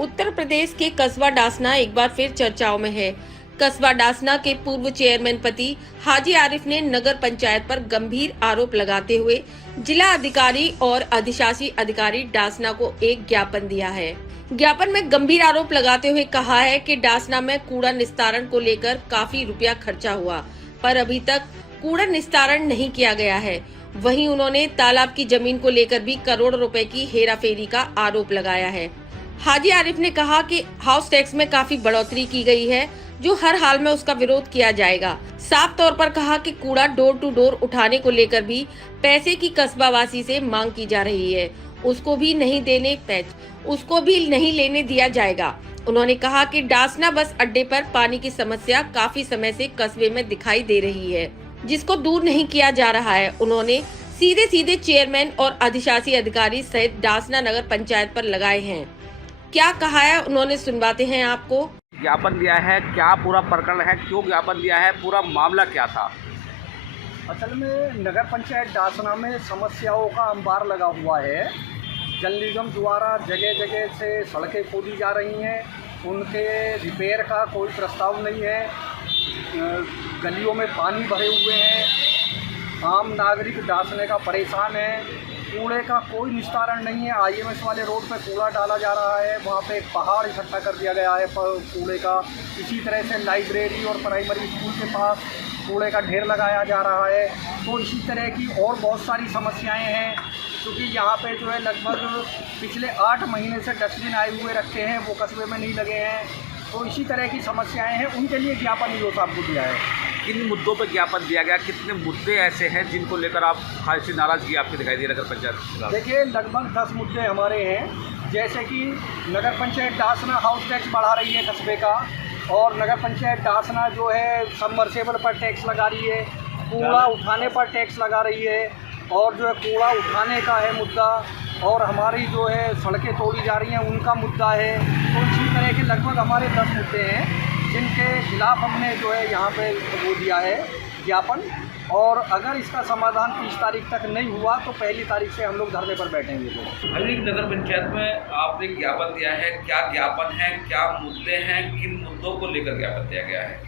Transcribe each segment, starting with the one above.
उत्तर प्रदेश के कस्बा डासना एक बार फिर चर्चाओं में है। कस्बा डासना के पूर्व चेयरमैन पति हाजी आरिफ ने नगर पंचायत पर गंभीर आरोप लगाते हुए जिला अधिकारी और अधिशासी अधिकारी डासना को एक ज्ञापन दिया है। ज्ञापन में गंभीर आरोप लगाते हुए कहा है कि डासना में कूड़ा निस्तारण को लेकर काफी रुपया खर्चा हुआ, पर अभी तक कूड़ा निस्तारण नहीं किया गया है। वहीं उन्होंने तालाब की जमीन को लेकर भी करोड़ों रुपए की हेराफेरी का आरोप लगाया है। हाजी आरिफ ने कहा कि हाउस टैक्स में काफी बढ़ोतरी की गई है, जो हर हाल में उसका विरोध किया जाएगा। साफ तौर पर कहा कि कूड़ा डोर टू डोर उठाने को लेकर भी पैसे की कस्बावासी से मांग की जा रही है, उसको भी नहीं लेने दिया जाएगा। उन्होंने कहा कि डासना बस अड्डे पर पानी की समस्या काफी समय से कस्बे में दिखाई दे रही है, जिसको दूर नहीं किया जा रहा है। उन्होंने सीधे चेयरमैन और अधिशासी अधिकारी सहित डासना नगर पंचायत पर लगाए हैं। क्या कहा है उन्होंने, सुनवाते हैं आपको। ज्ञापन दिया है, क्या पूरा प्रकरण है, क्यों ज्ञापन दिया है, पूरा मामला क्या था? असल में नगर पंचायत डासना में समस्याओं का अंबार लगा हुआ है। जल निगम द्वारा जगह जगह से सड़कें खोदी जा रही हैं, उनके रिपेयर का कोई प्रस्ताव नहीं है। गलियों में पानी भरे हुए हैं, आम नागरिक डासने का परेशान है। कूड़े का कोई निस्तारण नहीं है। आईएमएस वाले रोड पे कूड़ा डाला जा रहा है, वहाँ पे एक पहाड़ इकट्ठा कर दिया गया है कूड़े का। इसी तरह से लाइब्रेरी और प्राइमरी स्कूल के पास कूड़े का ढेर लगाया जा रहा है। तो इसी तरह की और बहुत सारी समस्याएं हैं, क्योंकि यहाँ पे जो है लगभग पिछले 8 महीने से डस्टबिन आए हुए रखे हैं, वो कस्बे में नहीं लगे हैं। तो इसी तरह की समस्याएं हैं, उनके लिए ज्ञापन ईओ साहब को दिया है। किन मुद्दों पर ज्ञापन दिया गया, कितने मुद्दे ऐसे हैं जिनको लेकर आप खासी नाराजगी आपकी दिखाई दे नगर पंचायत? देखिए, लगभग 10 मुद्दे हमारे हैं। जैसे कि नगर पंचायत डासना हाउस टैक्स बढ़ा रही है कस्बे का, और नगर पंचायत डासना जो है सबमर्सिबल पर टैक्स लगा रही है, कूड़ा उठाने पर टैक्स लगा रही है, और जो है कूड़ा उठाने का है मुद्दा, और हमारी जो है सड़कें तोड़ी जा रही हैं उनका मुद्दा है। तो इसी तरह के लगभग हमारे 10 मुद्दे हैं जिनके खिलाफ हमने जो है यहाँ पे वो दिया है ज्ञापन। और अगर इसका समाधान 30 तारीख तक नहीं हुआ तो 1 तारीख से हम लोग धरने पर बैठेंगे। अभी नगर पंचायत में आपने ज्ञापन दिया है, क्या ज्ञापन है, क्या मुद्दे हैं, किन मुद्दों को लेकर ज्ञापन दिया गया है?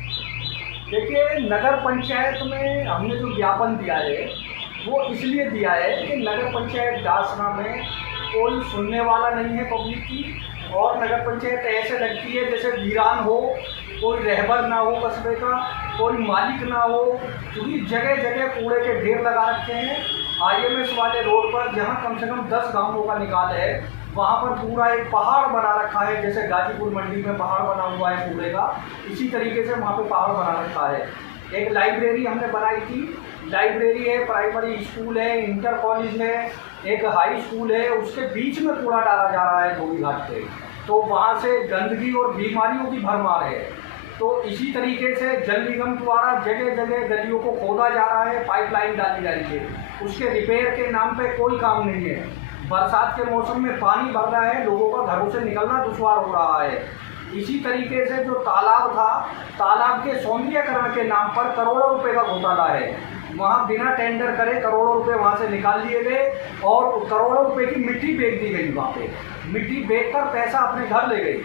देखिए, नगर पंचायत में हमने जो ज्ञापन दिया है वो इसलिए दिया है कि नगर पंचायत डासना में कोई सुनने वाला नहीं है पब्लिक की, और नगर पंचायत ऐसे लगती है जैसे वीरान हो, कोई रहबर ना हो कस्बे का, कोई मालिक ना हो, क्योंकि जगह जगह कूड़े के ढेर लगा रखे हैं। आईएमएस वाले रोड पर जहां कम से कम 10 गांवों का निकाल है, वहां पर पूरा एक पहाड़ बना रखा है। जैसे गाजीपुर मंडी में पहाड़ बना हुआ है कूड़े का, इसी तरीके से वहाँ पे पहाड़ बना रखा है। एक लाइब्रेरी हमने बनाई थी, लाइब्रेरी है, प्राइमरी स्कूल है, इंटर कॉलेज है, एक हाई स्कूल है, उसके बीच में कूड़ा डाला जा रहा है धोबी घाट पे। तो वहाँ से गंदगी और बीमारियों की भरमार है। तो इसी तरीके से जल निगम द्वारा जगह जगह गलियों को खोदा जा रहा है, पाइपलाइन डाली जा रही है, उसके रिपेयर के नाम पे कोई काम नहीं है। बरसात के मौसम में पानी भर रहा है, लोगों का घरों से निकलना दुश्वार हो रहा है। इसी तरीके से जो तालाब था, तालाब के सौंदर्यीकरण के नाम पर करोड़ों रुपए का घोटाला है। वहाँ बिना टेंडर करे करोड़ों रुपए वहाँ से निकाल लिए गए, और करोड़ों रुपए की मिट्टी बेच दी गई। वहाँ पे मिट्टी बेचकर पैसा अपने घर ले गई।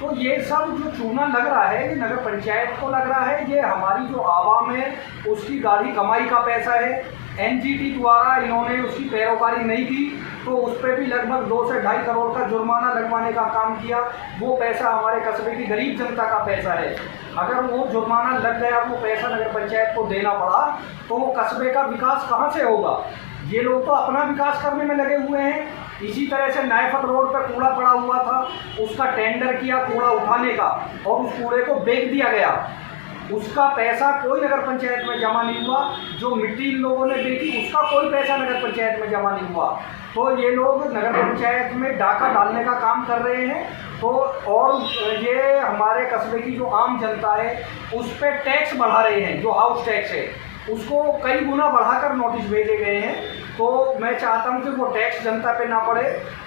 तो ये सब जो चूना लग रहा है, ये नगर पंचायत को लग रहा है, ये हमारी जो आवाम है उसकी गाढ़ी कमाई का पैसा है। एनजीटी द्वारा इन्होंने उसकी पैरोकारी नहीं की, तो उस पर भी लगभग 2 से 2.5 करोड़ का जुर्माना लगवाने का काम किया। वो पैसा हमारे कस्बे की गरीब जनता का पैसा है। अगर वो जुर्माना लग गया, वो पैसा नगर पंचायत को देना पड़ा, तो वो कस्बे का विकास कहाँ से होगा? ये लोग तो अपना विकास करने में लगे हुए हैं। इसी तरह से नायफत रोड पर कूड़ा पड़ा हुआ था, उसका टेंडर किया कूड़ा उठाने का, और उस कूड़े को बेच दिया गया। उसका पैसा कोई नगर पंचायत में जमा नहीं हुआ। जो मिट्टी इन लोगों ने बेची, उसका कोई पैसा नगर पंचायत में जमा नहीं हुआ। तो ये लोग नगर पंचायत में डाका डालने का काम कर रहे हैं। तो और ये हमारे कस्बे की जो आम जनता है उस पर टैक्स बढ़ा रहे हैं। जो हाउस टैक्स है उसको कई गुना बढ़ाकर नोटिस भेजे गए हैं। तो मैं चाहता हूं कि वो टैक्स जनता पे ना पड़े।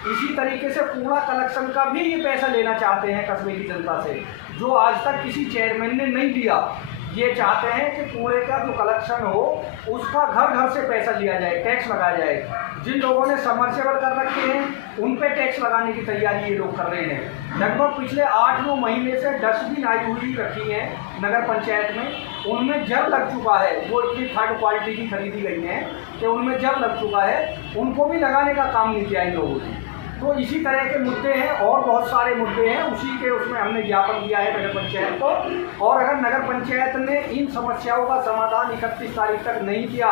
इसी तरीके से कूड़ा कलेक्शन का भी ये पैसा लेना चाहते हैं कस्बे की जनता से, जो आज तक किसी चेयरमैन ने नहीं दिया। ये चाहते हैं कि कूड़े का जो कलेक्शन हो उसका घर घर से पैसा लिया जाए, टैक्स लगाया जाए। जिन लोगों ने समर्सेबल कर रखे हैं उन पे टैक्स लगाने की तैयारी ये लोग कर रहे हैं। लगभग पिछले 8-9 महीने से डस्टबिन आई हुई रखी हैं नगर पंचायत में, उनमें जल लग चुका है। वो इतनी थर्ड क्वालिटी की खरीदी गई हैं कि उनमें जल लग चुका है, उनको भी लगाने का काम नहीं किया इन लोगों ने। तो इसी तरह के मुद्दे हैं और बहुत सारे मुद्दे हैं, उसी के उसमें हमने ज्ञापन दिया है नगर पंचायत को। और अगर नगर पंचायत ने इन समस्याओं का समाधान 31 तारीख तक नहीं किया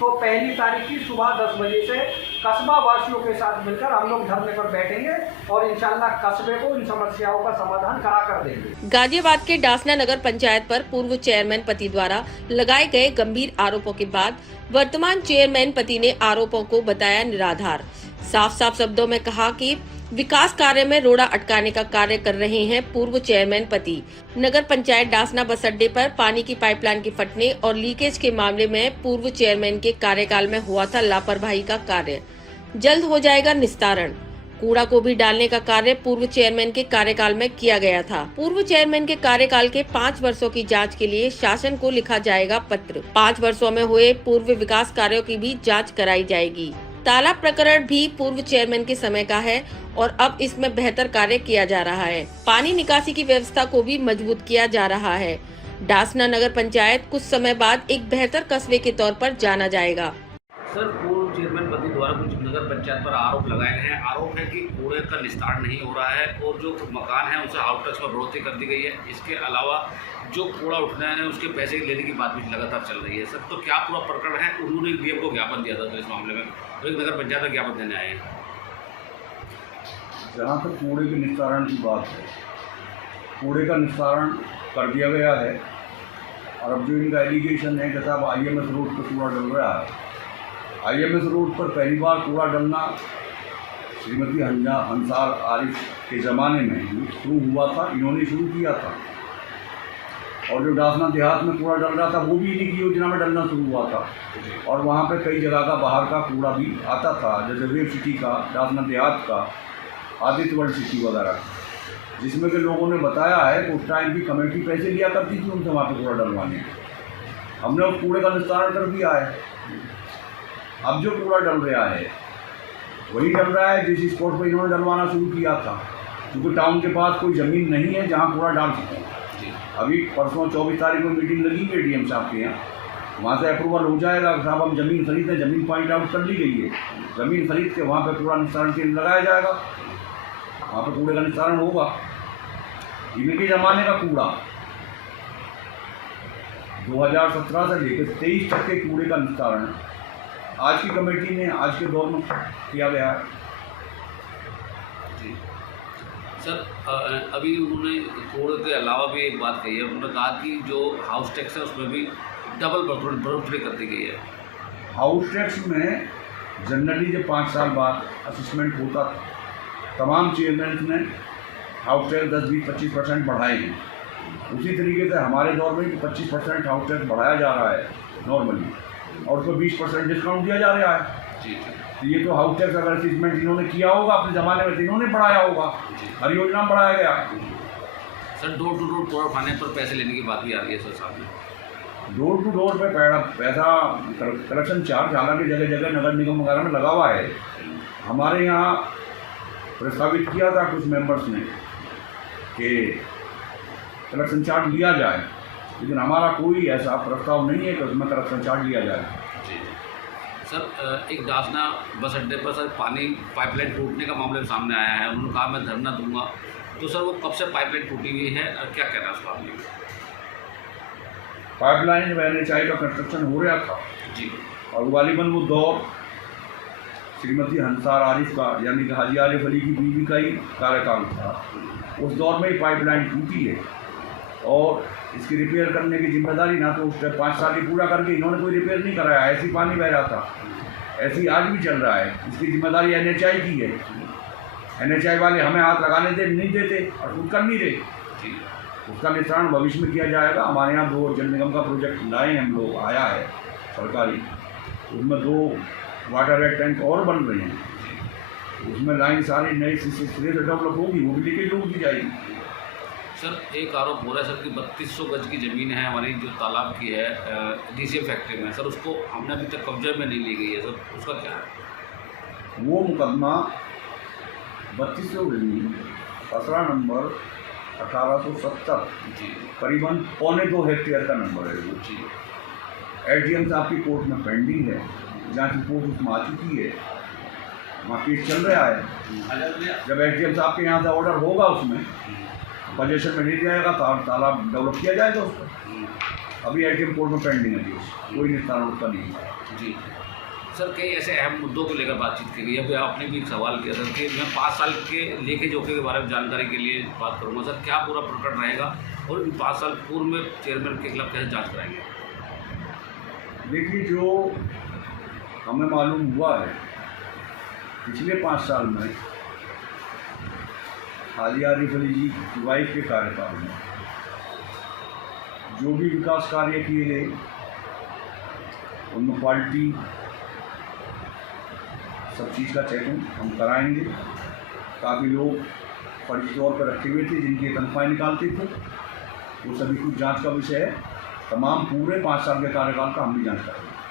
तो 1 तारीख की सुबह 10 बजे से कस्बा वासियों के साथ मिलकर हम लोग धरने पर बैठेंगे और इंशाल्लाह कस्बे को इन समस्याओं का समाधान करा कर देंगे। गाजियाबाद के डासना नगर पंचायत पर पूर्व चेयरमैन पति द्वारा लगाए गए गंभीर आरोपों के बाद वर्तमान चेयरमैन पति ने आरोपों को बताया निराधार। साफ साफ शब्दों में कहा कि विकास कार्य में रोड़ा अटकाने का कार्य कर रहे हैं पूर्व चेयरमैन पति। नगर पंचायत डासना बस अड्डे पर पानी की पाइपलाइन के फटने और लीकेज के मामले में पूर्व चेयरमैन के कार्यकाल में हुआ था लापरवाही का कार्य, जल्द हो जाएगा निस्तारण। कूड़ा को भी डालने का कार्य पूर्व चेयरमैन के कार्यकाल में किया गया था। पूर्व चेयरमैन के कार्यकाल के 5 वर्षों की जांच के लिए शासन को लिखा जाएगा पत्र। 5 वर्षों में हुए पूर्व विकास कार्यों की भी जांच कराई जाएगी। तालाब प्रकरण भी पूर्व चेयरमैन के समय का है और अब इसमें बेहतर कार्य किया जा रहा है। पानी निकासी की व्यवस्था को भी मजबूत किया जा रहा है। डासना नगर पंचायत कुछ समय बाद एक बेहतर कस्बे के तौर पर जाना जाएगा। सर, पूर्व चेयरमैन पति द्वारा कुछ नगर पंचायत पर आरोप लगाए गए हैं। आरोप है कि कूड़े का निस्तारण नहीं हो रहा है और जो मकान है उसे हाउस टैक्स पर बढ़ोतरी कर दी गई है। इसके अलावा जो कूड़ा उठना है उसके पैसे लेने की बात भी लगातार चल रही है। सर, तो क्या पूरा प्रकरण है? उन्होंने डीएम को ज्ञापन दिया था तो इस मामले में तो एक नगर पंचायत में ज्ञापन देने आए हैं। जहाँ तक कूड़े के निस्तारण की बात है, कूड़े का निस्तारण कर दिया गया है और अब जो इनका एलिगेशन है कि साहब IMS रोड पर कूड़ा डल रहा है, IMS रोड पर पहली बार कूड़ा डलना श्रीमती हंसार आरिफ के ज़माने में शुरू हुआ था, इन्होंने शुरू किया था। और जो डासना देहात में कूड़ा डल रहा था वो भी इन्हीं की योजना में डलना शुरू हुआ था और वहाँ पे कई जगह का बाहर का कूड़ा भी आता था, जैसे वेब सिटी का, डासना देहात का, आदित्य वर्ल्ड सिटी वगैरह, जिसमें के लोगों ने बताया है कि उस टाइम की कमेटी पैसे लिया करती थी उनसे वहाँ पे कूड़ा डलवाने। हमने उस कूड़े का निस्तारण कर दिया है। अब जो कूड़ा डल रहा है वही डल रहा है जिस स्पॉट पर इन्होंने डलवाना शुरू किया था, क्योंकि टाउन के पास कोई ज़मीन नहीं है जहाँ कूड़ा डाल सकें। अभी परसों 24 तारीख को मीटिंग लगी है डीएम साहब के यहाँ, वहाँ से अप्रूवल हो जाएगा साहब हम ज़मीन खरीदें, ज़मीन पॉइंट आउट कर ली गई है, ज़मीन खरीद के वहाँ पे कूड़ा निस्तारण केंद्र लगाया जाएगा, वहाँ पे कूड़े का निस्तारण होगा। इनके ज़माने का कूड़ा 2017 से लेकर 23 तक के कूड़े का निस्तारण आज की कमेटी ने आज के दौर में किया गया है। सर, अभी उन्होंने कूड़े के अलावा भी एक बात कही है। उन्होंने कहा कि जो हाउस टैक्स है उसमें भी डबल बढ़ोतरी कर दी गई है। हाउस टैक्स में जनरली जब 5 साल बाद असेसमेंट होता था, तमाम चेयरमैन ने हाउस टैक्स 10-20-25% बढ़ाए हैं। उसी तरीके से हमारे दौर में भी 25% हाउस टैक्स बढ़ाया जा रहा है नॉर्मली, और उसको 20% डिस्काउंट दिया जा रहा है। जी, तो ये तो हाउस टैक्स अगर असेसमेंट इन्होंने किया होगा अपने ज़माने में तो इन्होंने बढ़ाया होगा, हर योजना में बढ़ाया गया। सर, डोर टू डोर कूड़ा उठाने पर पैसे लेने की बात भी आ रही है सर सामने। डोर टू डोर पे पैसा कलेक्शन चार्ज हालांकि जगह जगह नगर निगम वगैरह में लगा हुआ है। हमारे यहाँ प्रस्तावित किया था कुछ मेंबर्स ने कि कलेक्शन चार्ज लिया जाए, लेकिन हमारा कोई ऐसा प्रस्ताव नहीं है कि उसमें कलेक्शन चार्ज लिया जाए। जी सर, एक डासना बस अड्डे पर सर पानी पाइपलाइन टूटने का मामले सामने आया है। उन्होंने कहा मैं धरना दूंगा, तो सर वो कब से पाइपलाइन टूटी हुई है और क्या कहना है उस मामले में? पाइपलाइन NHI का कंस्ट्रक्शन हो रहा था जी, और गालिबन वो दौर श्रीमती हंसार आरिफ का यानी कि हाजी आरिफ अली की बीवी का ही कार्यकाल था। उस दौर में ही पाइपलाइन टूटी है और इसकी रिपेयर करने की जिम्मेदारी ना तो उस 5 साल की पूरा करके इन्होंने कोई रिपेयर नहीं कराया, ऐसी पानी बह रहा था, ऐसी आज भी चल रहा है। इसकी जिम्मेदारी NHI की है। NHI वाले हमें हाथ लगाने नहीं देते और खुद कर नहीं रहे। उसका निस्तारण भविष्य में किया जाएगा। हमारे यहाँ 2 जल निगम का प्रोजेक्ट लाए हम लोग, आया है सरकारी, उसमें 2 वाटर रेड टैंक और बन रहे हैं। उसमें लाइन सारी नई सिरे से डेवलप होगी, वो भी लीकेज रोक दी जाएगी। सर एक आरोप हो रहा है सर कि 3200 गज की ज़मीन है हमारी जो तालाब की है डीसीएम फैक्ट्री में, सर उसको हमने अभी तक कब्जे में नहीं ली गई है, सर उसका क्या है? वो मुकदमा 3200 ज़मीन खसरा नंबर 1870 जी करीबन 1.25 हेक्टेयर का नंबर है वो। जी एसडीएम साहब की कोर्ट में पेंडिंग है, जांच रिपोर्ट उसमें आ चुकी है, वहाँ केस चल रहा है। जब एसडीएम साहब के यहाँ से ऑर्डर होगा उसमें पोजीशन में नहीं जाएगा तो तालाब डेवलप किया जाएगा उसको। अभी एसडीएम कोर्ट में पेंडिंग है केस, कोई निस्तारण उसका नहीं है। जी सर कई ऐसे अहम मुद्दों को लेकर बातचीत की गई। अभी आपने भी एक सवाल किया सर कि मैं 5 साल के लेखे जोखे के बारे में जानकारी के लिए बात करूँगा सर, क्या पूरा प्रकरण रहेगा और इन 5 साल पूर्व में चेयरमैन के खिलाफ कैसे जाँच कराएंगे? देखिए, जो हमें मालूम हुआ है पिछले 5 साल में हाजी आरिफ अली जी की वाइफ के कार्यकाल में जो भी विकास कार्य किए गए उनमें क्वालिटी सब चीज़ का चेकिंग हम कराएंगे। काफ़ी लोग फर्जी तौर पर रखे हुए थे जिनकी तनख्वाहें निकालते थे, वो सभी कुछ जांच का विषय है। तमाम पूरे 5 साल के कार्यकाल का हम भी जांच करेंगे।